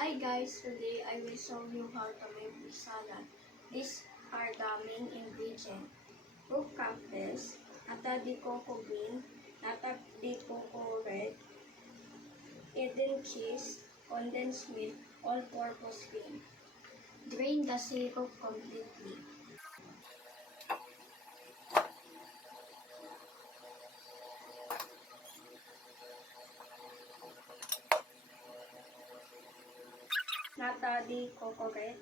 Hi guys, today I will show you how to make fruit salad. These are the main ingredients. Cooked campbells, nata di coco bean, nata di coco red, Eden cheese, condensed milk, all-purpose cream. Drain the syrup completely. Nata di coco red,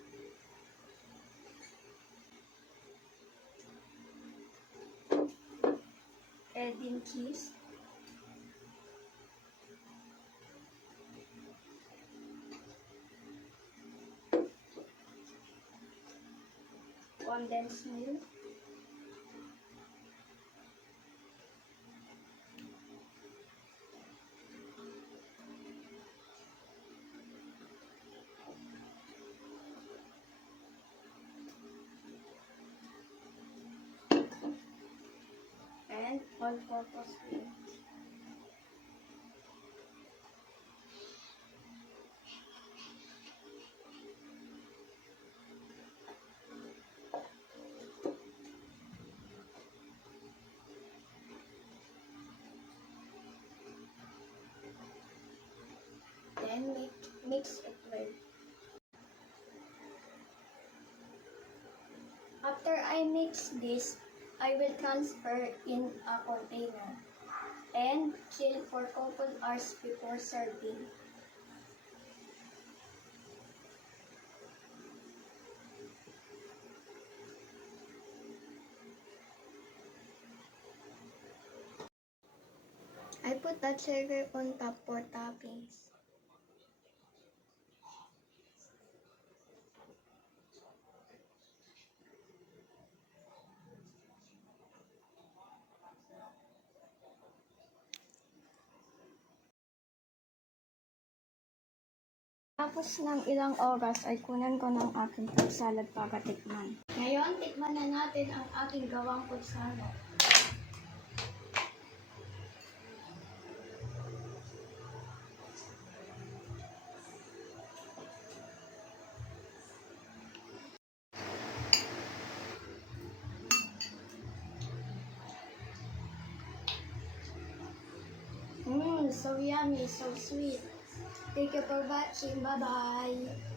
Eden cheese, condensed milk, and all-purpose cream. Then mix it well. After I mix this, I will transfer in a container and chill for a couple hours before serving. I put the cherry on top for toppings. Tapos ng ilang oras ay kunan ko ng aking fruit salad para tikman. Ngayon, tikman na natin ang aking gawang fruit salad. So yummy, so sweet. Thank you for watching. Bye-bye.